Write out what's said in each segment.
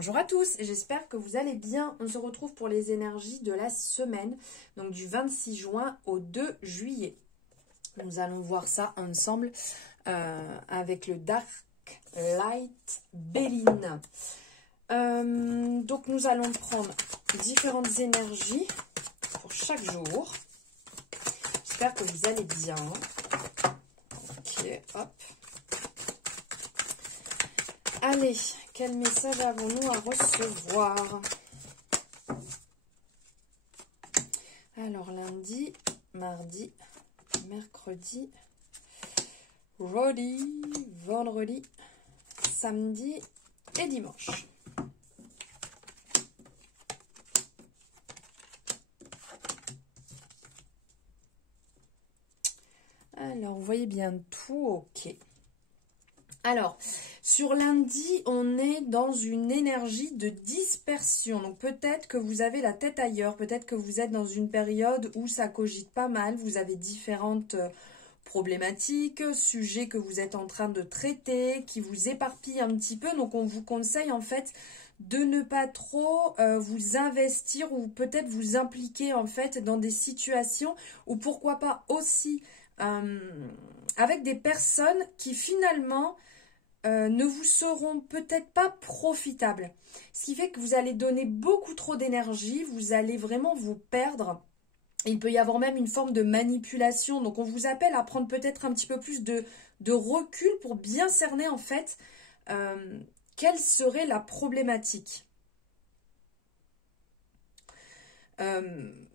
Bonjour à tous, j'espère que vous allez bien. On se retrouve pour les énergies de la semaine, donc du 26 juin au 2 juillet. Nous allons voir ça ensemble avec le Dark Light Béline. Donc nous allons prendre différentes énergies pour chaque jour. J'espère que vous allez bien. Ok, hop. Allez, quel message avons-nous à recevoir? Alors, lundi, mardi, mercredi, jeudi, vendredi, samedi et dimanche. Alors, vous voyez bien tout, ok. Alors, sur lundi, on est dans une énergie de dispersion. Donc, peut-être que vous avez la tête ailleurs. Peut-être que vous êtes dans une période où ça cogite pas mal. Vous avez différentes problématiques, sujets que vous êtes en train de traiter, qui vous éparpillent un petit peu. Donc, on vous conseille en fait de ne pas trop vous investir ou peut-être vous impliquer en fait dans des situations ou pourquoi pas aussi avec des personnes qui finalement ne vous seront peut-être pas profitables. Ce qui fait que vous allez donner beaucoup trop d'énergie, vous allez vraiment vous perdre. Il peut y avoir même une forme de manipulation. Donc on vous appelle à prendre peut-être un petit peu plus de recul pour bien cerner en fait quelle serait la problématique.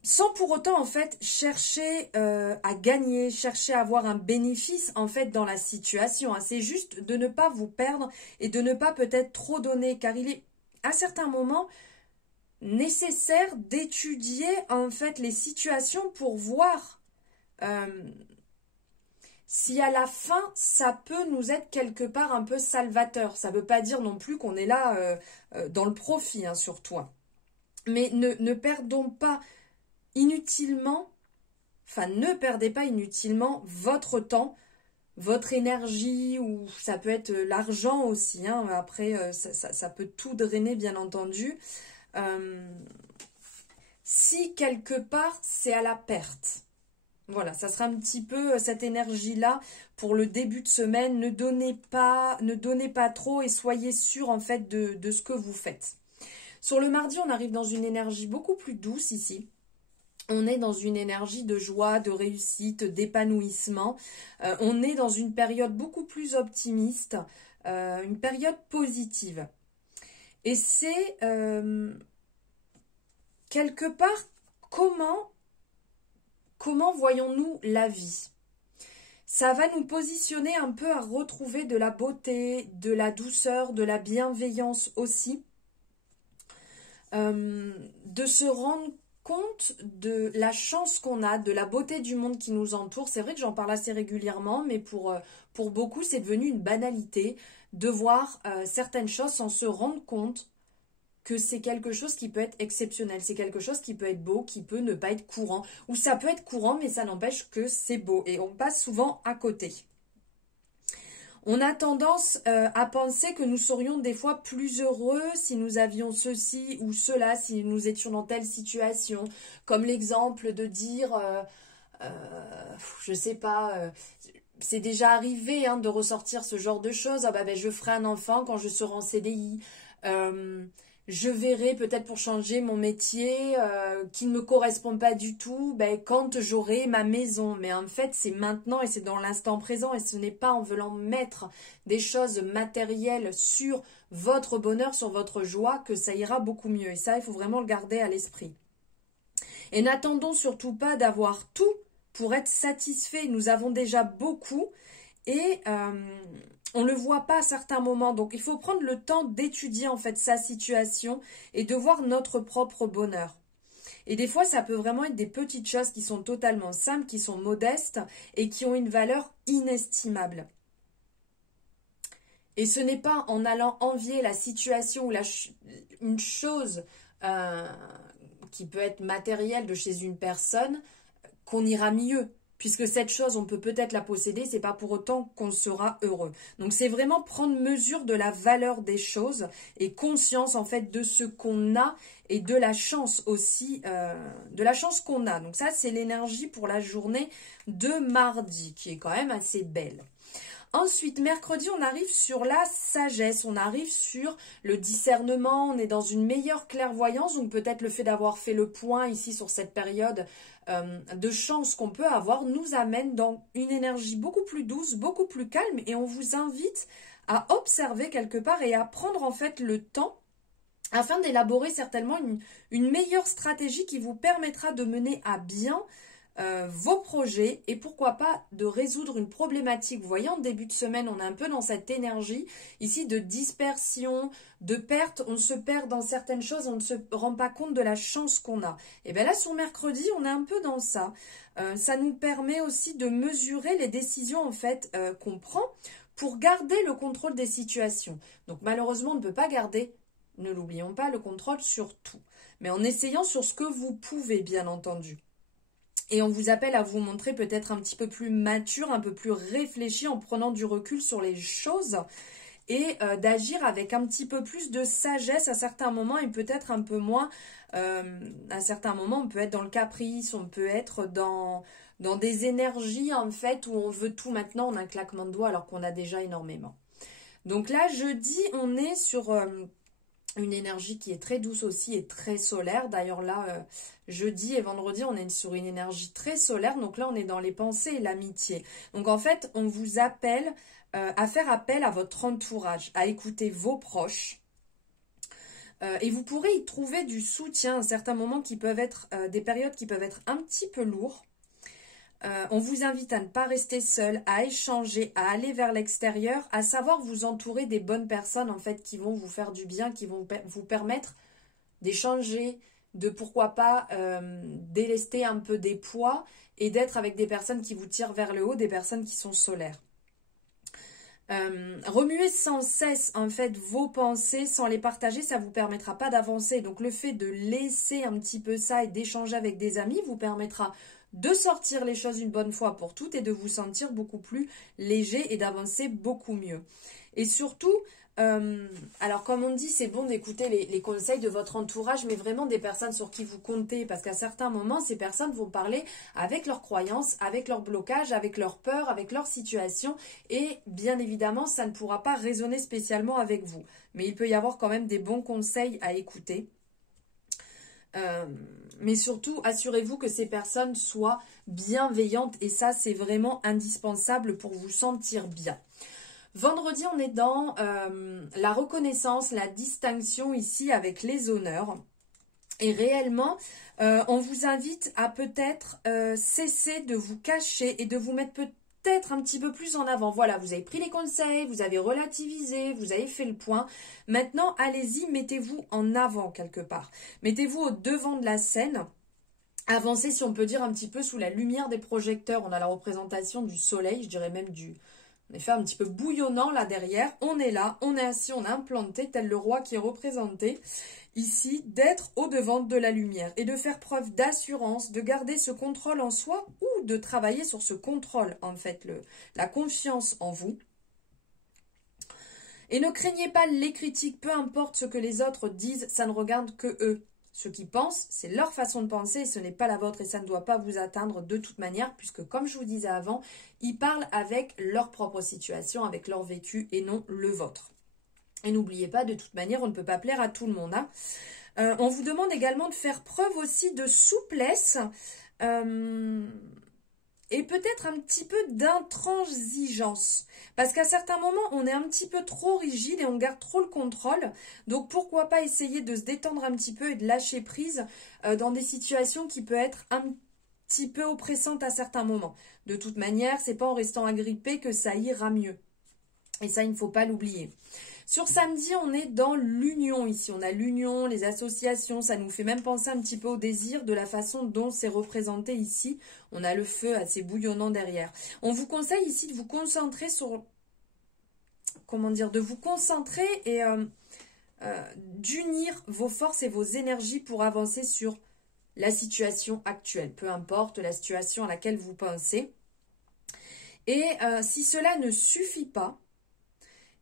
Sans pour autant en fait chercher à gagner, chercher à avoir un bénéfice en fait dans la situation. Hein. C'est juste de ne pas vous perdre et de ne pas peut-être trop donner, car il est à certains moments nécessaire d'étudier en fait les situations pour voir si à la fin ça peut nous être quelque part un peu salvateur. Ça ne veut pas dire non plus qu'on est là dans le profit, hein, surtout. Mais ne perdons pas inutilement, enfin ne perdez pas inutilement votre temps, votre énergie, ou ça peut être l'argent aussi, hein. Après ça peut tout drainer bien entendu. Si quelque part c'est à la perte. Voilà, ça sera un petit peu cette énergie-là pour le début de semaine. Ne donnez pas trop et soyez sûr en fait de ce que vous faites. Sur le mardi, on arrive dans une énergie beaucoup plus douce ici. On est dans une énergie de joie, de réussite, d'épanouissement. On est dans une période beaucoup plus optimiste, une période positive. Et c'est quelque part comment voyons-nous la vie? Ça va nous positionner un peu à retrouver de la beauté, de la douceur, de la bienveillance aussi. De se rendre compte de la chance qu'on a, de la beauté du monde qui nous entoure. C'est vrai que j'en parle assez régulièrement, mais pour beaucoup, c'est devenu une banalité de voir certaines choses sans se rendre compte que c'est quelque chose qui peut être exceptionnel, c'est quelque chose qui peut être beau, qui peut ne pas être courant, ou ça peut être courant, mais ça n'empêche que c'est beau, et on passe souvent à côté. On a tendance à penser que nous serions des fois plus heureux si nous avions ceci ou cela, si nous étions dans telle situation. Comme l'exemple de dire, je sais pas, c'est déjà arrivé hein, de ressortir ce genre de choses. Ah ben, je ferai un enfant quand je serai en CDI. Je verrai peut-être pour changer mon métier qui ne me correspond pas du tout quand j'aurai ma maison. Mais en fait, c'est maintenant et c'est dans l'instant présent et ce n'est pas en voulant mettre des choses matérielles sur votre bonheur, sur votre joie que ça ira beaucoup mieux. Et ça, il faut vraiment le garder à l'esprit. Et n'attendons surtout pas d'avoir tout pour être satisfait. Nous avons déjà beaucoup et on ne le voit pas à certains moments. Donc, il faut prendre le temps d'étudier en fait sa situation et de voir notre propre bonheur. Et des fois, ça peut vraiment être des petites choses qui sont totalement simples, qui sont modestes et qui ont une valeur inestimable. Et ce n'est pas en allant envier la situation ou une chose qui peut être matérielle de chez une personne qu'on ira mieux. puisque cette chose, on peut peut-être la posséder, c'est pas pour autant qu'on sera heureux. Donc c'est vraiment prendre mesure de la valeur des choses et conscience en fait de ce qu'on a et de la chance aussi, de la chance qu'on a. Donc ça, c'est l'énergie pour la journée de mardi, qui est quand même assez belle. Ensuite, mercredi, on arrive sur la sagesse, on arrive sur le discernement, on est dans une meilleure clairvoyance, donc peut-être le fait d'avoir fait le point ici sur cette période de chance qu'on peut avoir nous amène dans une énergie beaucoup plus douce, beaucoup plus calme, et on vous invite à observer quelque part et à prendre en fait le temps afin d'élaborer certainement une meilleure stratégie qui vous permettra de mener à bien vos projets et pourquoi pas de résoudre une problématique. Vous voyez, en début de semaine, on est un peu dans cette énergie ici de dispersion, de perte. On se perd dans certaines choses, on ne se rend pas compte de la chance qu'on a. Et bien là, sur mercredi, on est un peu dans ça. Ça nous permet aussi de mesurer les décisions en fait qu'on prend pour garder le contrôle des situations. Donc malheureusement, on ne peut pas garder, ne l'oublions pas, le contrôle sur tout. Mais en essayant sur ce que vous pouvez, bien entendu. Et on vous appelle à vous montrer peut-être un petit peu plus mature, un peu plus réfléchi en prenant du recul sur les choses et d'agir avec un petit peu plus de sagesse à certains moments et peut-être un peu moins. À certains moments, on peut être dans le caprice, on peut être dans des énergies en fait où on veut tout maintenant en un claquement de doigts alors qu'on a déjà énormément. Donc là, jeudi, on est sur une énergie qui est très douce aussi et très solaire. D'ailleurs là, jeudi et vendredi, on est sur une énergie très solaire. Donc là, on est dans les pensées et l'amitié. Donc en fait, on vous appelle à faire appel à votre entourage, à écouter vos proches. Et vous pourrez y trouver du soutien à certains moments qui peuvent être des périodes qui peuvent être un petit peu lourdes. On vous invite à ne pas rester seul, à échanger, à aller vers l'extérieur, à savoir vous entourer des bonnes personnes en fait qui vont vous faire du bien, qui vont vous permettre d'échanger, de pourquoi pas délester un peu des poids et d'être avec des personnes qui vous tirent vers le haut, des personnes qui sont solaires. Remuez sans cesse en fait vos pensées sans les partager, ça vous permettra pas d'avancer. Donc le fait de laisser un petit peu ça et d'échanger avec des amis vous permettra de sortir les choses une bonne fois pour toutes et de vous sentir beaucoup plus léger et d'avancer beaucoup mieux. Et surtout, alors comme on dit, c'est bon d'écouter les conseils de votre entourage, mais vraiment des personnes sur qui vous comptez, parce qu'à certains moments, ces personnes vont parler avec leurs croyances, avec leurs blocages, avec leurs peurs, avec leur situation, et bien évidemment, ça ne pourra pas résonner spécialement avec vous. Mais il peut y avoir quand même des bons conseils à écouter. Mais surtout, assurez-vous que ces personnes soient bienveillantes et ça, c'est vraiment indispensable pour vous sentir bien. Vendredi, on est dans la reconnaissance, la distinction ici avec les honneurs. Et réellement, on vous invite à peut-être cesser de vous cacher et de vous mettre peut-être un petit peu plus en avant. Voilà, vous avez pris les conseils, vous avez relativisé, vous avez fait le point. Maintenant, allez-y, mettez-vous en avant quelque part. Mettez-vous au devant de la scène. Avancez, si on peut dire, un petit peu sous la lumière des projecteurs. On a la représentation du soleil, je dirais même en effet, un petit peu bouillonnant là derrière. On est là, on est assis, on est implanté, tel le roi qui est représenté ici, d'être au devant de la lumière et de faire preuve d'assurance, de garder ce contrôle en soi ou de travailler sur ce contrôle, en fait, la confiance en vous. Et ne craignez pas les critiques, peu importe ce que les autres disent, ça ne regarde que eux. Ce qu'ils pensent, c'est leur façon de penser et ce n'est pas la vôtre et ça ne doit pas vous atteindre de toute manière puisque, comme je vous disais avant, ils parlent avec leur propre situation, avec leur vécu et non le vôtre. Et n'oubliez pas, de toute manière, on ne peut pas plaire à tout le monde. Hein. On vous demande également de faire preuve aussi de souplesse et peut-être un petit peu d'intransigeance. Parce qu'à certains moments, on est un petit peu trop rigide et on garde trop le contrôle. Donc pourquoi pas essayer de se détendre un petit peu et de lâcher prise dans des situations qui peuvent être un petit peu oppressantes à certains moments. De toute manière, c'est pas en restant agrippé que ça ira mieux. Et ça, il ne faut pas l'oublier. Sur samedi, on est dans l'union ici. On a l'union, les associations. Ça nous fait même penser un petit peu au désir de la façon dont c'est représenté ici. On a le feu assez bouillonnant derrière. On vous conseille ici de vous concentrer sur... Comment dire? De vous concentrer et d'unir vos forces et vos énergies pour avancer sur la situation actuelle. Peu importe la situation à laquelle vous pensez. Et si cela ne suffit pas,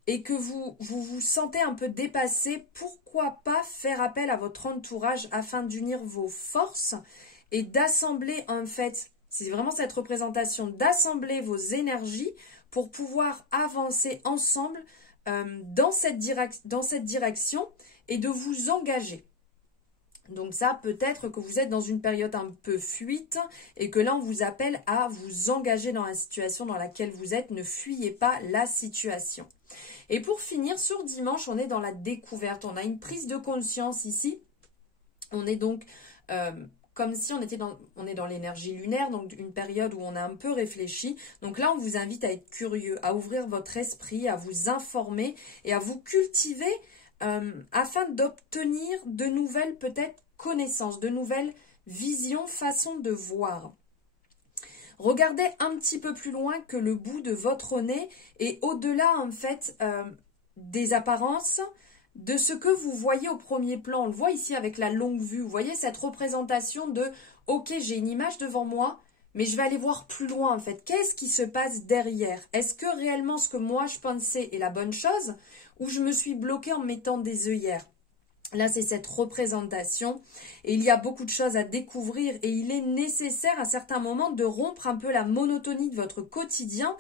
et que vous sentez un peu dépassé, pourquoi pas faire appel à votre entourage afin d'unir vos forces et d'assembler en fait, c'est vraiment cette représentation, d'assembler vos énergies pour pouvoir avancer ensemble dans cette direction et de vous engager. Donc ça, peut-être que vous êtes dans une période un peu fuite et que là, on vous appelle à vous engager dans la situation dans laquelle vous êtes. Ne fuyez pas la situation. Et pour finir, sur dimanche, on est dans la découverte. On a une prise de conscience ici. On est donc comme si on est dans l'énergie lunaire, donc une période où on a un peu réfléchi. Donc là, on vous invite à être curieux, à ouvrir votre esprit, à vous informer et à vous cultiver afin d'obtenir de nouvelles peut-être connaissances, de nouvelles visions, façons de voir. Regardez un petit peu plus loin que le bout de votre nez et au-delà en fait des apparences, de ce que vous voyez au premier plan. On le voit ici avec la longue vue. Vous voyez cette représentation de « Ok, j'ai une image devant moi, mais je vais aller voir plus loin en fait. Qu'est-ce qui se passe derrière? Est-ce que réellement ce que moi je pensais est la bonne chose ou je me suis bloquée en mettant des œillères ?» Là, c'est cette représentation et il y a beaucoup de choses à découvrir et il est nécessaire à certains moments de rompre un peu la monotonie de votre quotidien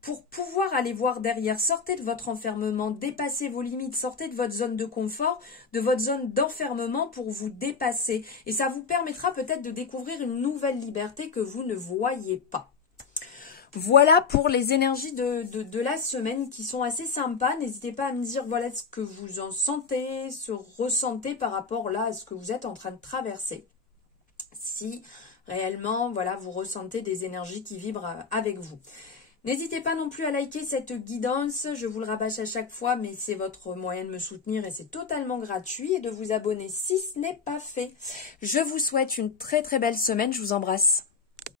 pour pouvoir aller voir derrière. Sortez de votre enfermement, dépassez vos limites, sortez de votre zone de confort, de votre zone d'enfermement pour vous dépasser. Et ça vous permettra peut-être de découvrir une nouvelle liberté que vous ne voyez pas. Voilà pour les énergies de la semaine qui sont assez sympas. N'hésitez pas à me dire voilà ce que vous en sentez, ce ressentez par rapport là à ce que vous êtes en train de traverser. Si réellement voilà vous ressentez des énergies qui vibrent avec vous. N'hésitez pas non plus à liker cette guidance, je vous le rabâche à chaque fois, mais c'est votre moyen de me soutenir et c'est totalement gratuit. Et de vous abonner si ce n'est pas fait. Je vous souhaite une très très belle semaine, je vous embrasse.